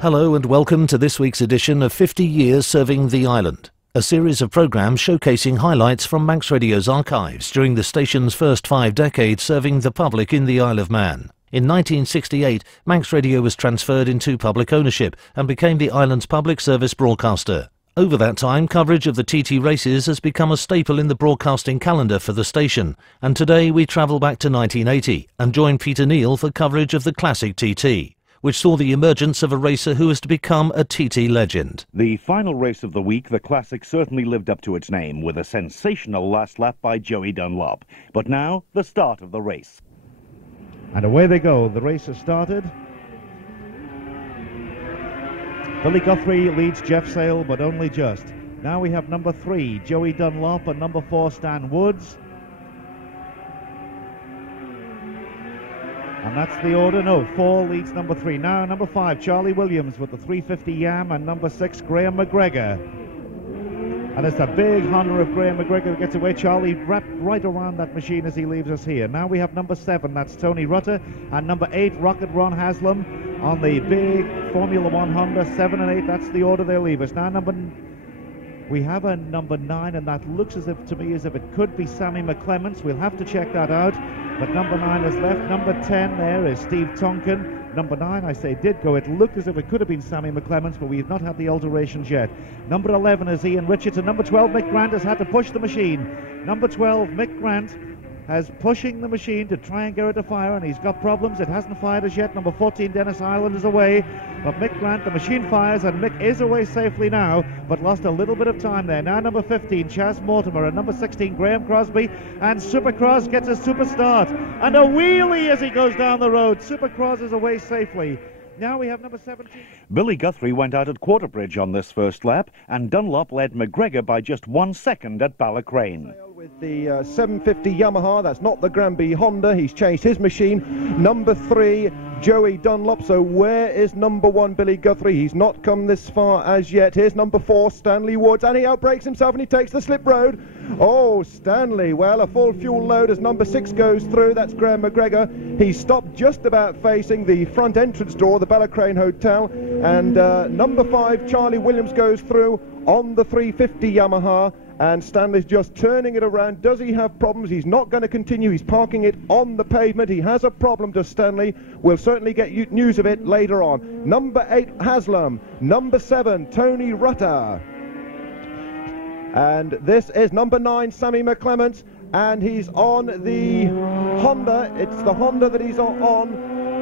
Hello and welcome to this week's edition of 50 Years Serving the Island, a series of programmes showcasing highlights from Manx Radio's archives during the station's first 5 decades serving the public in the Isle of Man. In 1968, Manx Radio was transferred into public ownership and became the island's public service broadcaster. Over that time, coverage of the TT races has become a staple in the broadcasting calendar for the station, and today we travel back to 1980 and join Peter Kneale for coverage of the classic TT, which saw the emergence of a racer who is to become a TT legend. The final race of the week, the Classic, certainly lived up to its name with a sensational last lap by Joey Dunlop. But now, the start of the race. And away they go. The race has started. Billy Guthrie leads Jeff Sale, but only just. Now we have number 3, Joey Dunlop, and number 4, Stan Woods. And that's the order. No, 4 leads number 3. Now number 5, Charlie Williams with the 350 Yam, and number 6, Graham McGregor. And it's a big Honda of Graham McGregor that gets away. Charlie wrapped right around that machine as he leaves us here. Now we have number 7, that's Tony Rutter, and number 8, Rocket Ron Haslam on the big Formula 1 Honda. 7 and 8, that's the order they leave us. Now we have a number 9, and that looks as if, to me, as if it could be Sammy McClements. We'll have to check that out. But number 9 is left. Number 10 there is Steve Tonkin. Number 9, I say, did go. It looked as if it could have been Sammy McClements, but we have not had the alterations yet. Number 11 is Ian Richards, and number 12, Mick Grant, has had to push the machine. Number 12, Mick Grant, has pushing the machine to try and get it to fire, and he's got problems. It hasn't fired as yet. Number 14, Dennis Ireland, is away, but Mick Grant, the machine fires, and Mick is away safely now, but lost a little bit of time there. Now number 15, Chas Mortimer, and number 16, Graham Crosby, and Supercross gets a super start, and a wheelie as he goes down the road. Supercross is away safely. Now we have number 17. Billy Guthrie went out at Quarterbridge on this first lap, and Dunlop led McGregor by just 1 second at Ballacrane. With the 750 Yamaha, that's not the Granby Honda, he's changed his machine. Number 3, Joey Dunlop. So where is number 1, Billy Guthrie? He's not come this far as yet. Here's number 4, Stanley Woods, and he outbrakes himself and he takes the slip road. Oh, Stanley, well, a full fuel load as number 6 goes through. That's Graham McGregor. He stopped just about facing the front entrance door, the Ballacrane Hotel, and number 5, Charlie Williams, goes through on the 350 Yamaha. And Stanley's just turning it around. Does he have problems? He's not going to continue. He's parking it on the pavement. He has a problem, does Stanley. We'll certainly get news of it later on. Number 8, Haslam. Number 7, Tony Rutter. And this is number 9, Sammy McClements. And he's on the Honda. It's the Honda that he's on.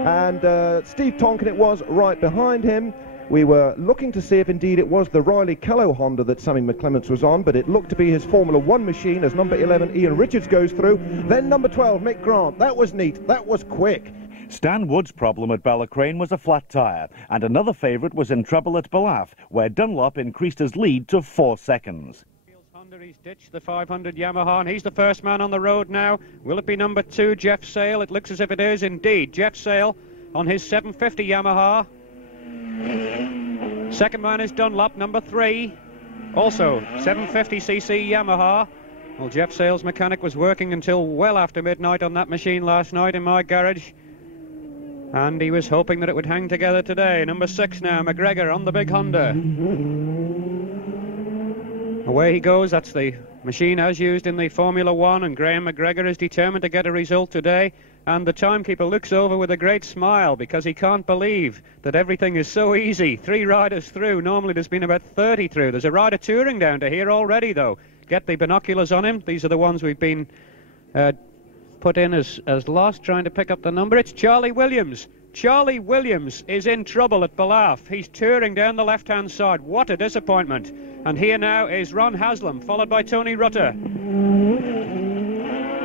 And Steve Tonkin, it was, right behind him. We were looking to see if indeed it was the Riley Kello Honda that Sammy McClements was on, but it looked to be his Formula 1 machine as number 11, Ian Richards, goes through. Then number 12, Mick Grant. That was neat. That was quick. Stan Wood's problem at Ballacrane was a flat tyre, and another favourite was in trouble at Ballaugh, where Dunlop increased his lead to 4 seconds. He's ditched the 500 Yamaha, and he's the first man on the road now. Will it be number 2, Jeff Sale? It looks as if it is indeed. Jeff Sale on his 750 Yamaha. Second man is Dunlop, number 3, also 750cc Yamaha. Well, Jeff Sale's mechanic was working until well after midnight on that machine last night in my garage, and he was hoping that it would hang together today. Number 6 now, McGregor on the big Honda. Away he goes. That's the machine as used in the Formula 1, and Graham McGregor is determined to get a result today. And the timekeeper looks over with a great smile because he can't believe that everything is so easy. 3 riders through. Normally there's been about 30 through. There's a rider touring down to here already, though. Get the binoculars on him. These are the ones we've been put in as lost, trying to pick up the number. It's Charlie Williams. Charlie Williams is in trouble at Ballaugh. He's touring down the left-hand side. What a disappointment. And here now is Ron Haslam, followed by Tony Rutter.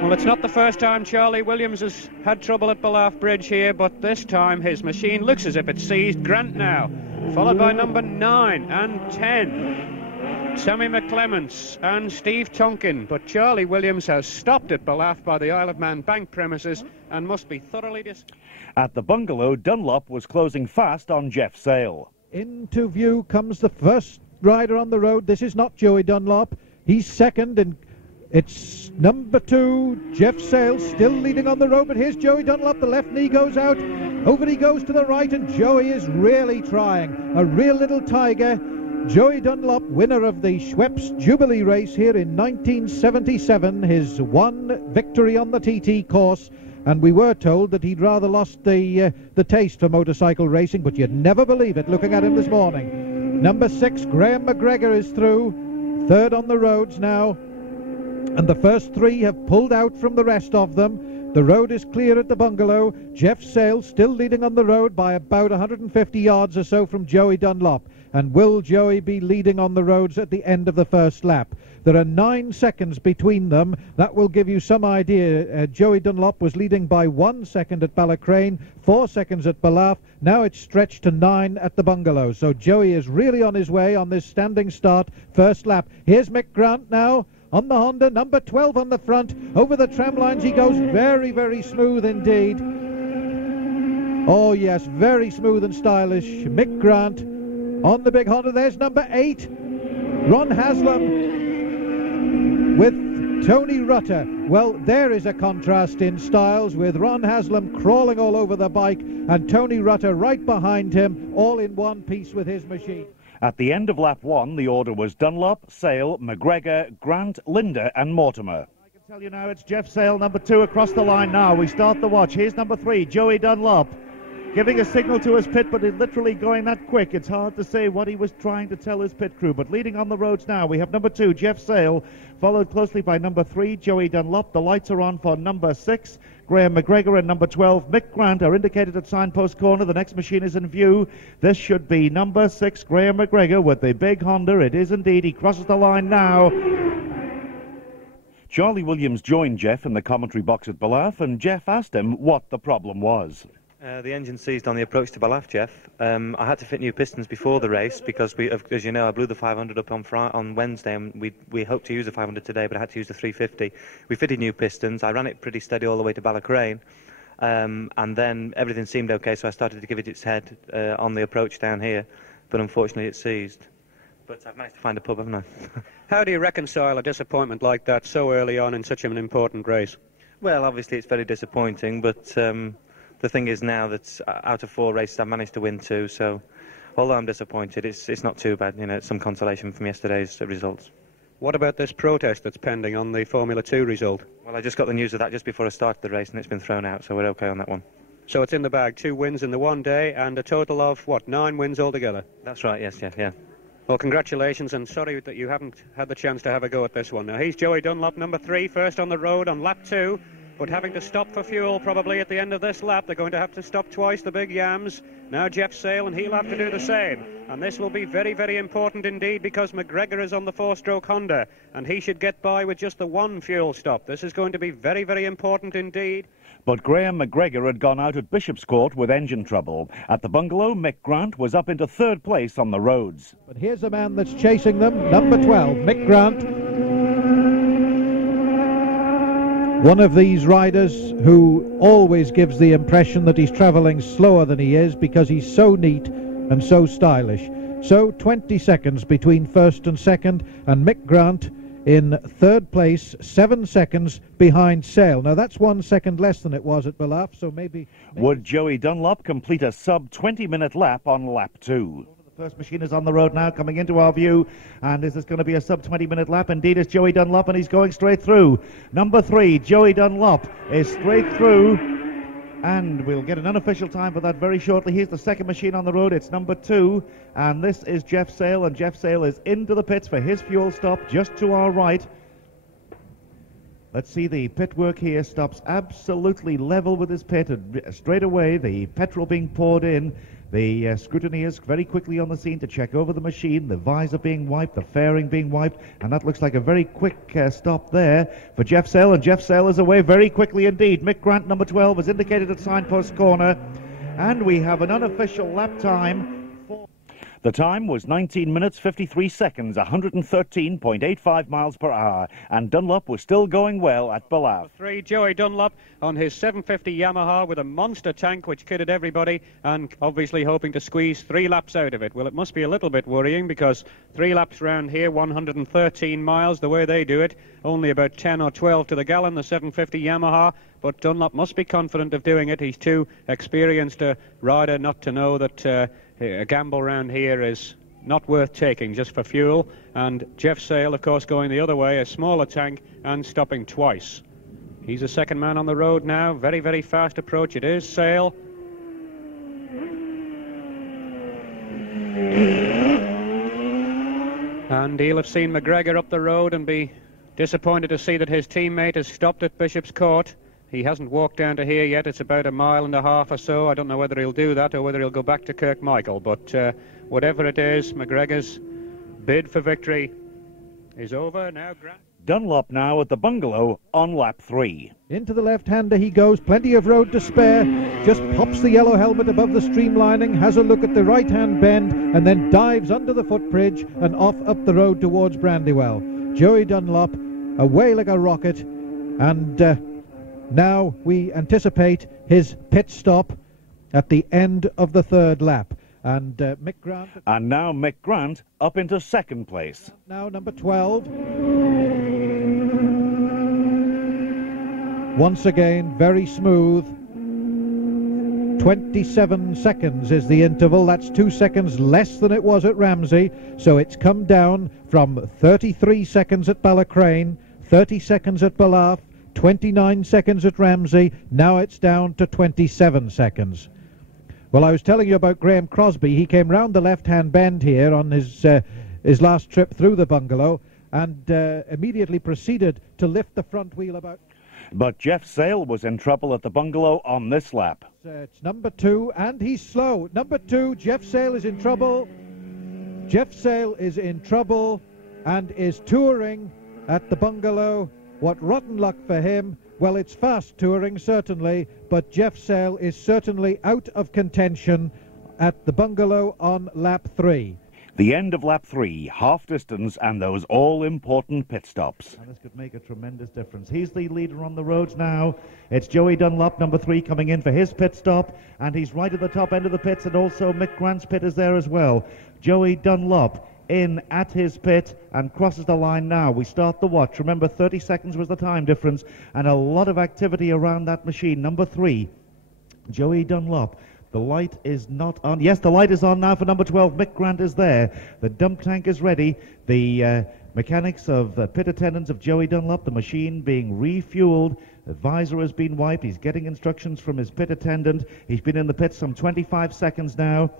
Well, it's not the first time Charlie Williams has had trouble at Ballaugh Bridge here, but this time his machine looks as if it's seized. Grant now, followed by number 9 and 10. Sammy McClements and Steve Tonkin, but Charlie Williams has stopped at Ballaugh by the Isle of Man bank premises and must be thoroughly At the bungalow, Dunlop was closing fast on Jeff Sale. Into view comes the first rider on the road. This is not Joey Dunlop. He's second, and it's number 2, Jeff Sale, still leading on the road, but here's Joey Dunlop. The left knee goes out. Over he goes to the right, and Joey is really trying. A real little tiger. Joey Dunlop, winner of the Schweppes Jubilee race here in 1977, his one victory on the TT course. And we were told that he'd rather lost the taste for motorcycle racing, but you'd never believe it looking at him this morning. Number 6, Graham McGregor, is through. Third on the roads now. And the first 3 have pulled out from the rest of them. The road is clear at the bungalow. Jeff Sale still leading on the road by about 150 yards or so from Joey Dunlop. And will Joey be leading on the roads at the end of the first lap? There are 9 seconds between them. That will give you some idea. Joey Dunlop was leading by 1 second at Ballacrane, 4 seconds at Ballaugh. Now it's stretched to 9 at the bungalow. So Joey is really on his way on this standing start first lap. Here's Mick Grant now on the Honda, number 12 on the front. Over the tram lines he goes, very, very smooth indeed. Oh yes, very smooth and stylish. Mick Grant on the big Honda. There's number 8, Ron Haslam with Tony Rutter. Well, there is a contrast in styles, with Ron Haslam crawling all over the bike and Tony Rutter right behind him, all in one piece with his machine. At the end of lap 1, the order was Dunlop, Sale, McGregor, Grant, Linder and Mortimer. I can tell you now it's Jeff Sale, number 2, across the line now. We start the watch. Here's number 3, Joey Dunlop, giving a signal to his pit, but literally going that quick. It's hard to say what he was trying to tell his pit crew. But leading on the roads now, we have number 2, Jeff Sale, followed closely by number 3, Joey Dunlop. The lights are on for number 6, Graham McGregor, and number 12, Mick Grant, are indicated at signpost corner. The next machine is in view. This should be number 6, Graham McGregor, with the big Honda. It is indeed. He crosses the line now. Charlie Williams joined Jeff in the commentary box at Ballaugh, and Jeff asked him what the problem was. The engine seized on the approach to Ballaugh, Jeff. I had to fit new pistons before the race because, as you know, I blew the 500 up on Wednesday, and we hoped to use the 500 today, but I had to use the 350. We fitted new pistons. I ran it pretty steady all the way to Ballacrane, and then everything seemed okay, so I started to give it its head on the approach down here, but unfortunately it seized. But I've managed to find a pub, haven't I? How do you reconcile a disappointment like that so early on in such an important race? Well, obviously it's very disappointing, but the thing is now that out of 4 races I've managed to win 2, so although I'm disappointed, it's not too bad. You know, it's some consolation from yesterday's results. What about this protest that's pending on the Formula 2 result? Well, I just got the news of that just before I started the race, and it's been thrown out, so we're okay on that one. So it's in the bag, 2 wins in the one day, and a total of, what, 9 wins altogether? That's right, yes, yeah. Well, congratulations, and sorry that you haven't had the chance to have a go at this one. Now, he's Joey Dunlop, number 3, first on the road on lap 2. But having to stop for fuel probably at the end of this lap. They're going to have to stop twice, the big yams. Now Jeff Sale, and he'll have to do the same. And this will be very, very important indeed, because McGregor is on the 4-stroke Honda, and he should get by with just the 1 fuel stop. This is going to be very, very important indeed. But Graham McGregor had gone out at Bishop's Court with engine trouble. At the bungalow, Mick Grant was up into 3rd place on the roads. But here's a man that's chasing them, number 12, Mick Grant. One of these riders who always gives the impression that he's travelling slower than he is, because he's so neat and so stylish. So 20 seconds between first and second, and Mick Grant in 3rd place, 7 seconds behind Sale. Now that's 1 second less than it was at Ballaugh, so maybe... Would Joey Dunlop complete a sub-20-minute lap on lap 2? First machine is on the road now, coming into our view, and is this going to be a sub-20-minute lap? Indeed, it's Joey Dunlop, and he's going straight through. Number 3, Joey Dunlop, is straight through, and we'll get an unofficial time for that very shortly. Here's the second machine on the road. It's number 2, and this is Jeff Sale, and Jeff Sale is into the pits for his fuel stop just to our right. Let's see, the pit work here stops absolutely level with his pit, and straight away the petrol being poured in. The scrutineers very quickly on the scene to check over the machine, the visor being wiped, the fairing being wiped, and that looks like a very quick stop there for Jeff Sale, and Jeff Sale is away very quickly indeed. Mick Grant, number 12, is indicated at signpost corner, and we have an unofficial lap time. The time was 19 minutes 53 seconds, 113.85 miles per hour, and Dunlop was still going well at Ballaugh. 3, Joey Dunlop on his 750 Yamaha with a monster tank which kidded everybody, and obviously hoping to squeeze 3 laps out of it. Well, it must be a little bit worrying, because 3 laps round here, 113 miles, the way they do it, only about 10 or 12 to the gallon, the 750 Yamaha. But Dunlop must be confident of doing it. He's too experienced a rider not to know that a gamble round here is not worth taking just for fuel. And Jeff Sale, of course, going the other way, a smaller tank, and stopping twice. He's the second man on the road now. Very, very fast approach it is. Sale. And he'll have seen McGregor up the road and be disappointed to see that his teammate has stopped at Bishop's Court. He hasn't walked down to here yet. It's about 1.5 miles or so. I don't know whether he'll do that or whether he'll go back to Kirkmichael. But whatever it is, McGregor's bid for victory is over now. Dunlop now at the bungalow on lap 3. Into the left-hander he goes, plenty of road to spare, just pops the yellow helmet above the streamlining, has a look at the right-hand bend, and then dives under the footbridge and off up the road towards Brandywell. Joey Dunlop away like a rocket, and now we anticipate his pit stop at the end of the 3rd lap. And Mick Grant. And now Mick Grant up into 2nd place. Now number 12. Once again, very smooth. 27 seconds is the interval. That's 2 seconds less than it was at Ramsey. So it's come down from 33 seconds at Ballacrane, 30 seconds at Ballaugh, 29 seconds at Ramsey. Now it's down to 27 seconds. Well, I was telling you about Graham Crosby. He came round the left-hand bend here on his last trip through the bungalow and immediately proceeded to lift the front wheel about. But Jeff Sale was in trouble at the bungalow on this lap. It's number 2, and he's slow. Number 2, Jeff Sale is in trouble. Jeff Sale is in trouble and is touring at the bungalow. What rotten luck for him. Well, it's fast touring, certainly, but Jeff Sale is certainly out of contention at the bungalow on lap 3. The end of lap 3, half distance, and those all-important pit stops. And this could make a tremendous difference. He's the leader on the roads now. It's Joey Dunlop, number 3, coming in for his pit stop, and he's right at the top end of the pits, and also Mick Grant's pit is there as well. Joey Dunlop in at his pit and crosses the line now. We start the watch. Remember, 30 seconds was the time difference, and a lot of activity around that machine. Number 3, Joey Dunlop. The light is not on. Yes, the light is on now for number 12. Mick Grant is there. The dump tank is ready. The mechanics of pit attendants of Joey Dunlop, the machine being refueled. The visor has been wiped. He's getting instructions from his pit attendant. He's been in the pit some 25 seconds now.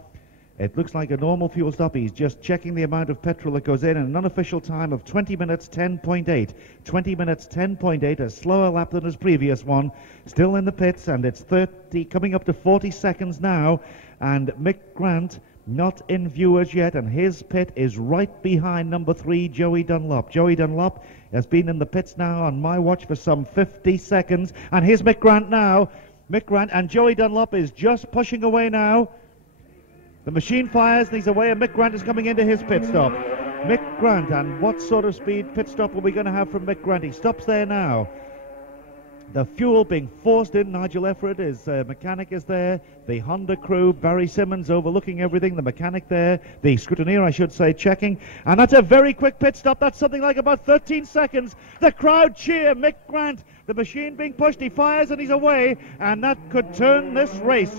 It looks like a normal fuel stop. He's just checking the amount of petrol that goes in, and an unofficial time of 20 minutes 10.8. 20 minutes 10.8, a slower lap than his previous one. Still in the pits, and it's 30, coming up to 40 seconds now. And Mick Grant not in view as yet, and his pit is right behind number 3, Joey Dunlop. Joey Dunlop has been in the pits now on my watch for some 50 seconds. And here's Mick Grant now. Mick Grant, and Joey Dunlop is just pushing away now. The machine fires and he's away, and Mick Grant is coming into his pit stop. Mick Grant, and what sort of speed pit stop are we going to have from Mick Grant? He stops there now. The fuel being forced in. Nigel Efford, his mechanic, is there. The Honda crew, Barry Simmons overlooking everything. The mechanic there, the scrutineer, I should say, checking. And that's a very quick pit stop. That's something like about 13 seconds. The crowd cheer. Mick Grant, the machine being pushed. He fires and he's away, and that could turn this race.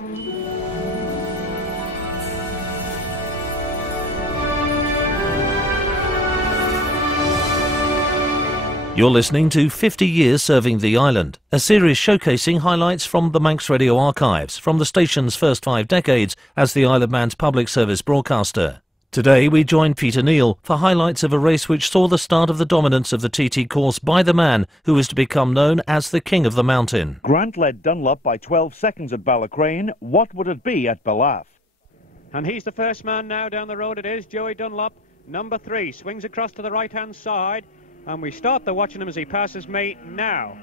You're listening to 50 Years Serving the Island, a series showcasing highlights from the Manx Radio archives from the station's first 5 decades as the Isle of Man's public service broadcaster. Today we join Peter Kneale for highlights of a race which saw the start of the dominance of the TT course by the man who is to become known as the King of the Mountain. Grant led Dunlop by 12 seconds at Ballacrane. What would it be at Ballaugh? And he's the first man now down the road. It is Joey Dunlop, number 3, swings across to the right-hand side. And we start the watching him as he passes me now.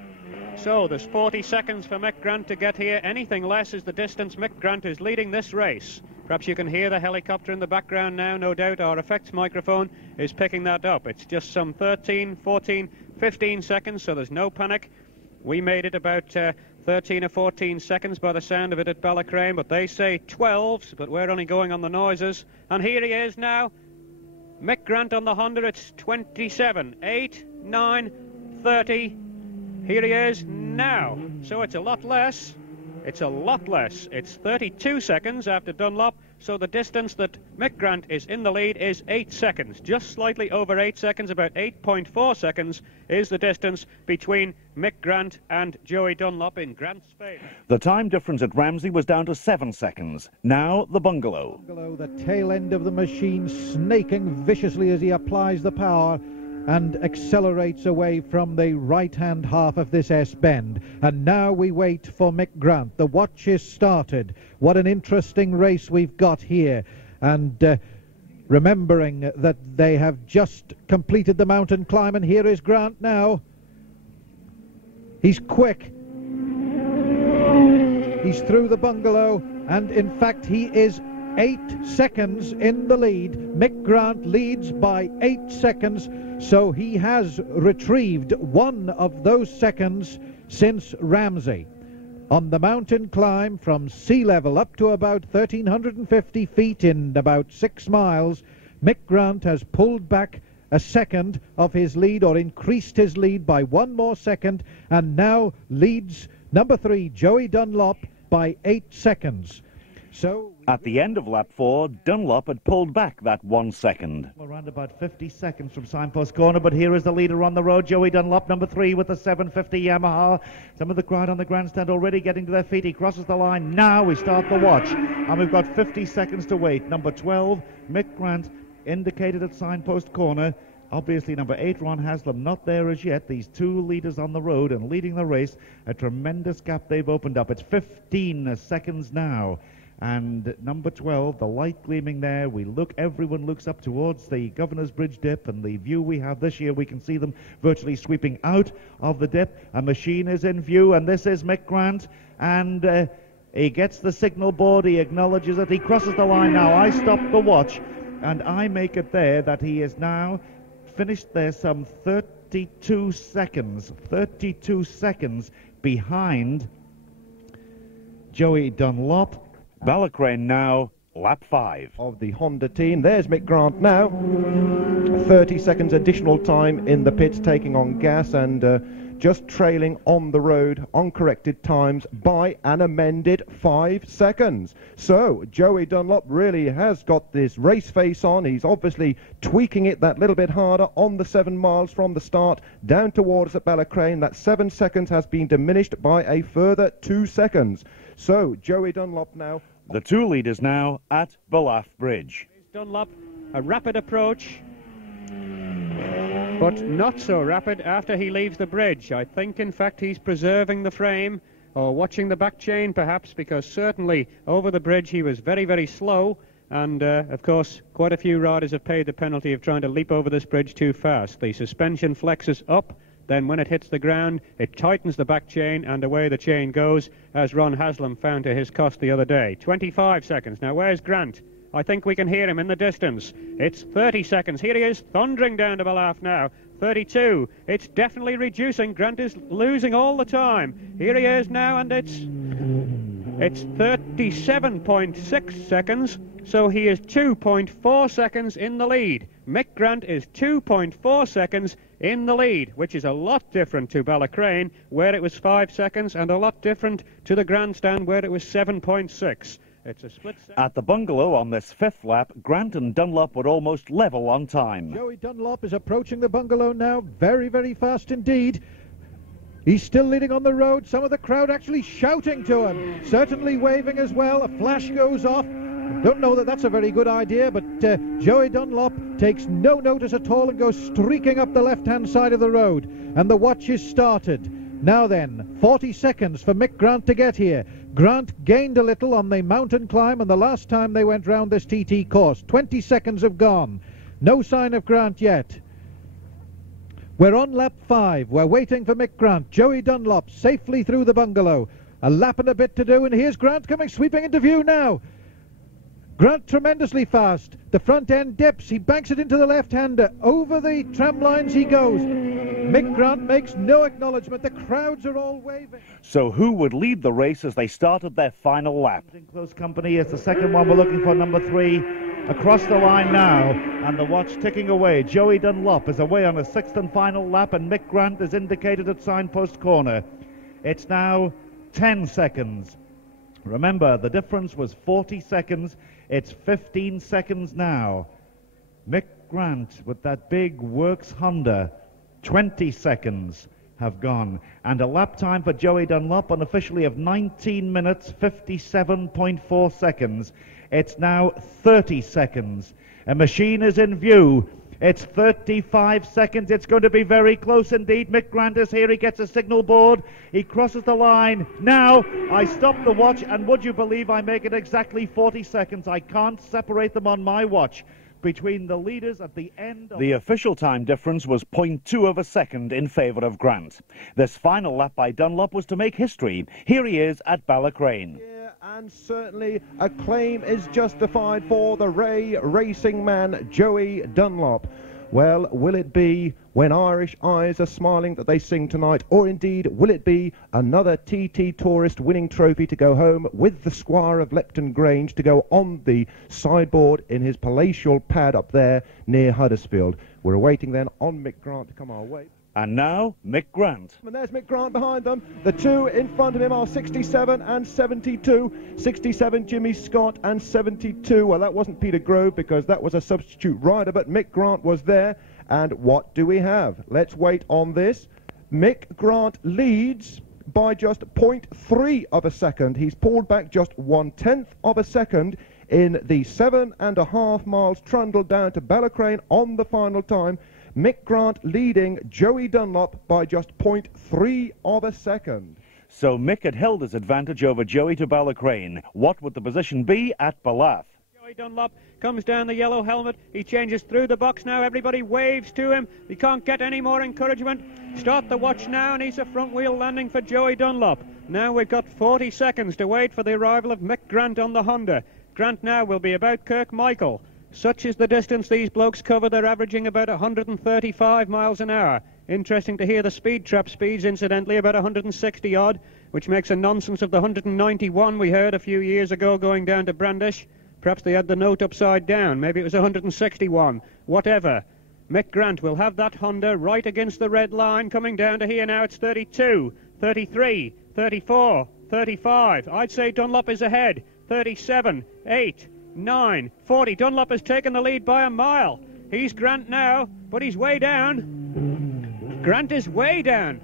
So there's 40 seconds for Mick Grant to get here. Anything less is the distance Mick Grant is leading this race. Perhaps you can hear the helicopter in the background now. No doubt our effects microphone is picking that up. It's just some 13, 14, 15 seconds, so there's no panic. We made it about 13 or 14 seconds by the sound of it at Ballacrane, but they say 12s, but we're only going on the noises. And here he is now. Mick Grant on the Honda, it's 27, 8, 9, 30. Here he is now. So it's a lot less. It's a lot less. It's 32 seconds after Dunlop, so the distance that Mick Grant is in the lead is 8 seconds. Just slightly over 8 seconds, about 8.4 seconds is the distance between Mick Grant and Joey Dunlop in Grant's favour. The time difference at Ramsey was down to 7 seconds. Now the bungalow. The tail end of the machine snaking viciously as he applies the power and accelerates away from the right-hand half of this S-bend. And now we wait for Mick Grant. The watch is started. What an interesting race we've got here. And remembering that they have just completed the mountain climb, and here is Grant now. He's quick. He's through the bungalow, and in fact he is 8 seconds in the lead. Mick Grant leads by 8 seconds, so he has retrieved one of those seconds since Ramsey. On the mountain climb from sea level up to about 1,350 feet in about 6 miles, Mick Grant has pulled back a second of his lead, or increased his lead by 1 more second, and now leads number 3, Joey Dunlop, by 8 seconds. So at the end of lap 4, Dunlop had pulled back that 1 second. Around about 50 seconds from signpost corner, but here is the leader on the road, Joey Dunlop, number 3 with the 750 Yamaha. Some of the crowd on the grandstand already getting to their feet. He crosses the line. Now we start the watch, and we've got 50 seconds to wait. Number 12, Mick Grant, indicated at signpost corner. Obviously, number 8, Ron Haslam, not there as yet. These two leaders on the road and leading the race. A tremendous gap they've opened up. It's 15 seconds now. And number 12, the light gleaming there. Everyone looks up towards the Governor's Bridge dip, and the view we have this year, we can see them virtually sweeping out of the dip. A machine is in view, and this is Mick Grant. And he gets the signal board, he acknowledges it, he crosses the line now. I stop the watch, and I make it there that he is now finished there some 32 seconds behind Joey Dunlop. Ballacrane now, lap 5. Of the Honda team. There's Mick Grant now. 30 seconds additional time in the pits, taking on gas, and just trailing on the road on corrected times by an amended 5 seconds. So Joey Dunlop really has got this race face on. He's obviously tweaking it that little bit harder on the 7 miles from the start down towards at Ballacrane. That 7 seconds has been diminished by a further 2 seconds. So Joey Dunlop now. The two leaders now at Ballaugh Bridge. Dunlop, a rapid approach, but not so rapid after he leaves the bridge. I think, in fact, he's preserving the frame, or watching the back chain, perhaps, because certainly over the bridge he was very, very slow. And, of course, quite a few riders have paid the penalty of trying to leap over this bridge too fast. The suspension flexes up. Then when it hits the ground, it tightens the back chain, and away the chain goes, as Ron Haslam found to his cost the other day. 25 seconds. Now, where's Grant? I think we can hear him in the distance. It's 30 seconds. Here he is, thundering down to Ballaugh now. 32. It's definitely reducing. Grant is losing all the time. Here he is now, and it's 37.6 seconds. So he is 2.4 seconds in the lead. Mick Grant is 2.4 seconds in the lead, which is a lot different to Ballacrane, where it was 5 seconds, and a lot different to the grandstand, where it was 7.6. It's a split second. At the bungalow on this 5th lap, Grant and Dunlop were almost level on time. Joey Dunlop is approaching the bungalow now, very, very fast indeed. He's still leading on the road. Some of the crowd actually shouting to him, certainly waving as well. A flash goes off. Don't know that that's a very good idea, but Joey Dunlop takes no notice at all and goes streaking up the left-hand side of the road. And the watch is started. Now then, 40 seconds for Mick Grant to get here. Grant gained a little on the mountain climb, and the last time they went round this TT course. 20 seconds have gone. No sign of Grant yet. We're on lap 5. We're waiting for Mick Grant. Joey Dunlop safely through the bungalow. A lap and a bit to do, and here's Grant coming sweeping into view now. Grant tremendously fast. The front end dips. He banks it into the left-hander. Over the tram lines he goes. Mick Grant makes no acknowledgement. The crowds are all waving. So who would lead the race as they started their final lap? In close company is the second one. We're looking for number 3. Across the line now, and the watch ticking away. Joey Dunlop is away on a 6th and final lap, and Mick Grant is indicated at signpost corner. It's now 10 seconds. Remember, the difference was 40 seconds. It's 15 seconds now. Mick Grant with that big Works Honda. 20 seconds have gone. And a lap time for Joey Dunlop unofficially of 19 minutes, 57.4 seconds. It's now 30 seconds. A machine is in view. It's 35 seconds. It's going to be very close indeed. Mick Grant is here. He gets a signal board. He crosses the line. Now, I stop the watch, and would you believe I make it exactly 40 seconds? I can't separate them on my watch between the leaders at the end of... The official time difference was 0.2 of a second in favour of Grant. This final lap by Dunlop was to make history. Here he is at Ballacrane. And certainly a claim is justified for the Ray racing man Joey Dunlop. Well, will it be when Irish eyes are smiling that they sing tonight, or indeed will it be another TT Tourist winning trophy to go home with the Squire of Lepton Grange to go on the sideboard in his palatial pad up there near Huddersfield? We're awaiting then on Mick Grant to come our way. And now, Mick Grant. And there's Mick Grant behind them. The two in front of him are 67 and 72. 67 Jimmy Scott and 72. Well, that wasn't Peter Grove because that was a substitute rider, but Mick Grant was there. And what do we have? Let's wait on this. Mick Grant leads by just 0.3 of a second. He's pulled back just 1/10 of a second in the 7.5 miles trundle down to Ballacrane on the final time. Mick Grant leading Joey Dunlop by just 0.3 of a second. So Mick had held his advantage over Joey to Ballacrane. What would the position be at Ballaugh? Joey Dunlop comes down the yellow helmet. He changes through the box now. Everybody waves to him. He can't get any more encouragement. Start the watch now, and he's a front wheel landing for Joey Dunlop. Now we've got 40 seconds to wait for the arrival of Mick Grant on the Honda. Grant now will be about Kirkmichael. Such is the distance these blokes cover. They're averaging about 135 miles an hour. Interesting to hear the speed trap speeds, incidentally, about 160 odd, which makes a nonsense of the 191 we heard a few years ago going down to Brandish. Perhaps they had the note upside down. Maybe it was 161. Whatever. Mick Grant will have that Honda right against the red line coming down to here now. It's 32, 33, 34, 35. I'd say Dunlop is ahead. 37, 8, 9, 40. Dunlop has taken the lead by a mile. He's Grant now, but he's way down. Grant is way down.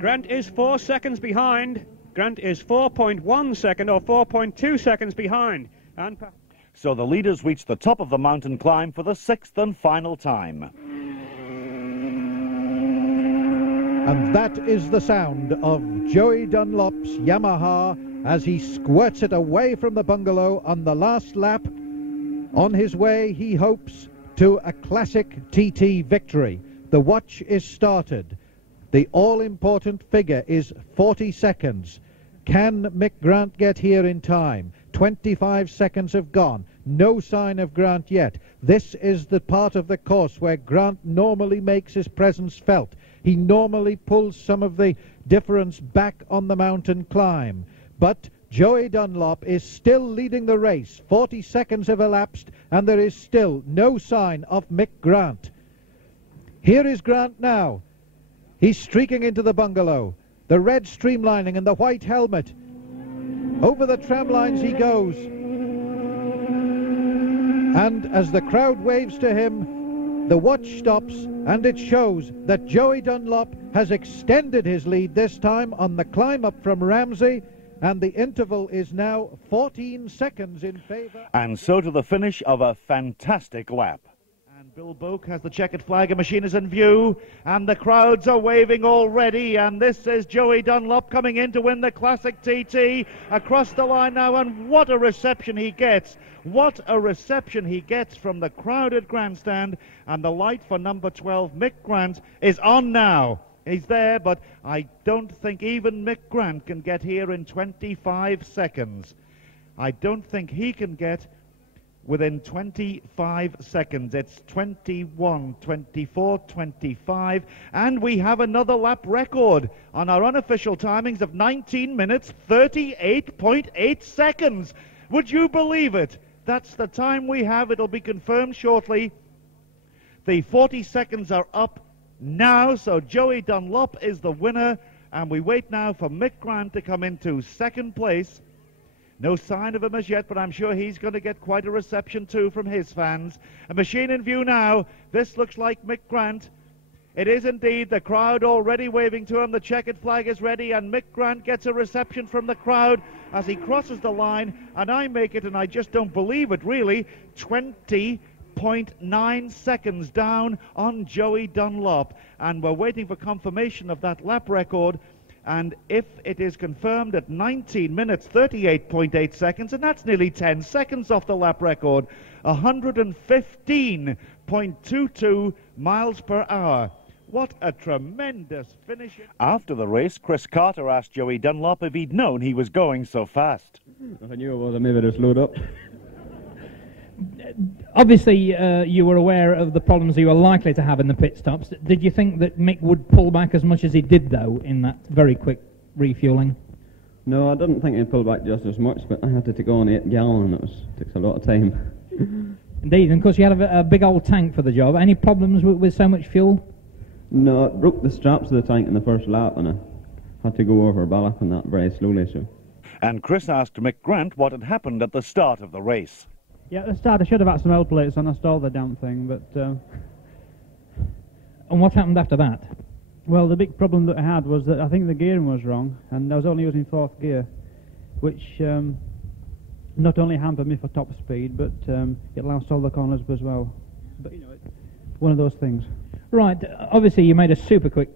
Grant is 4 seconds behind. Grant is 4.1 second or 4.2 seconds behind. And so the leaders reach the top of the mountain climb for the 6th and final time. And that is the sound of Joey Dunlop's Yamaha as he squirts it away from the bungalow on the last lap. On his way, he hopes, to a classic TT victory. The watch is started. The all-important figure is 40 seconds. Can Mick Grant get here in time? 25 seconds have gone. No sign of Grant yet. This is the part of the course where Grant normally makes his presence felt. He normally pulls some of the difference back on the mountain climb. But Joey Dunlop is still leading the race. 40 seconds have elapsed, and there is still no sign of Mick Grant. Here is Grant now. He's streaking into the bungalow. The red streamlining and the white helmet. Over the tram lines he goes. And as the crowd waves to him, the watch stops, and it shows that Joey Dunlop has extended his lead this time on the climb up from Ramsey, and the interval is now 14 seconds in favour. And so to the finish of a fantastic lap. And Bill Boak has the checkered flag, a machine is in view, and the crowds are waving already, and this is Joey Dunlop coming in to win the Classic TT across the line now, and what a reception he gets. What a reception he gets from the crowded grandstand, and the light for number 12, Mick Grant, is on now. He's there, but I don't think even Mick Grant can get here in 25 seconds. I don't think he can get within 25 seconds. It's 21, 24, 25, and we have another lap record on our unofficial timings of 19 minutes, 38.8 seconds. Would you believe it? That's the time we have. It'll be confirmed shortly. The 40 seconds are up now, so Joey Dunlop is the winner, and we wait now for Mick Grant to come into second place. No sign of him as yet, but I'm sure he's going to get quite a reception too from his fans. A machine in view now. This looks like Mick Grant. It is indeed. The crowd already waving to him. The checkered flag is ready, and Mick Grant gets a reception from the crowd as he crosses the line, and I make it, and I just don't believe it really, 20.9 seconds down on Joey Dunlop, and we're waiting for confirmation of that lap record. And if it is confirmed at 19 minutes, 38.8 seconds, and that's nearly 10 seconds off the lap record, 115.22 miles per hour. What a tremendous finish. After the race, Chris Carter asked Joey Dunlop if he'd known he was going so fast. If I knew it was, I maybe just slowed up. Obviously, you were aware of the problems you were likely to have in the pit stops. Did you think that Mick would pull back as much as he did, though, in that very quick refuelling? No, I didn't think he'd pull back just as much, but I had to take on 8 gallon, and it took a lot of time. Indeed, and of course you had a big old tank for the job. Any problems with so much fuel? No, it broke the straps of the tank in the first lap, and I had to go over Balak on that very slowly. So. And Chris asked Mick Grant what had happened at the start of the race. Yeah, at the start I should have had some L plates on. I stalled the damn thing, but... And what happened after that? Well, the big problem that I had was that I think the gearing was wrong, and I was only using 4th gear, which not only hampered me for top speed, but it lost all the corners as well. But, you know, it's one of those things. Right, obviously you made a super quick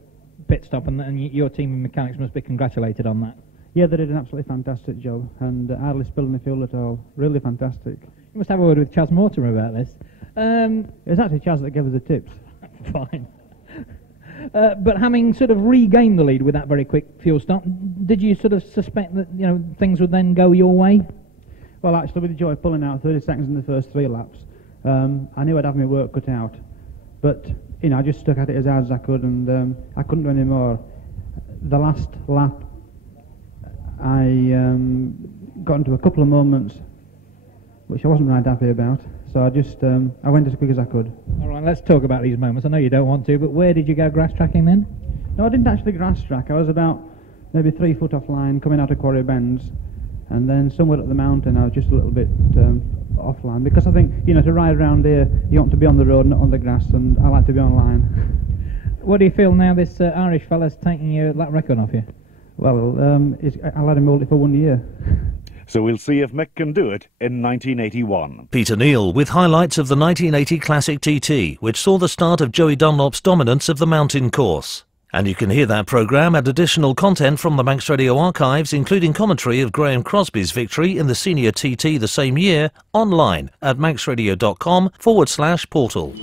pit stop, and your team of mechanics must be congratulated on that. Yeah, they did an absolutely fantastic job, and hardly spilling the fuel at all. Really fantastic. You must have a word with Chaz Mortimer about this. It was actually Chaz that gave us the tips. Fine. But having sort of regained the lead with that very quick fuel stop, did you sort of suspect that things would then go your way? Well, actually, with Joey pulling out 30 seconds in the first 3 laps, I knew I'd have my work cut out. But I just stuck at it as hard as I could, and I couldn't do any more. The last lap, I got into a couple of moments which I wasn't right happy about, so I just I went as quick as I could. All right, let's talk about these moments. I know you don't want to, but where did you go grass tracking then? No, I didn't actually grass track. I was about maybe 3 foot offline coming out of Quarry Bends, and then somewhere at the mountain I was just a little bit offline, because I think, to ride around here you want to be on the road, not on the grass, and I like to be online. What do you feel now this Irish fella's taking your lap record off you? Well, I let him hold it for 1 year. So we'll see if Mick can do it in 1981. Peter Kneale with highlights of the 1980 Classic TT, which saw the start of Joey Dunlop's dominance of the mountain course. And you can hear that programme and additional content from the Manx Radio archives, including commentary of Graham Crosby's victory in the Senior TT the same year, online at manxradio.com/portal.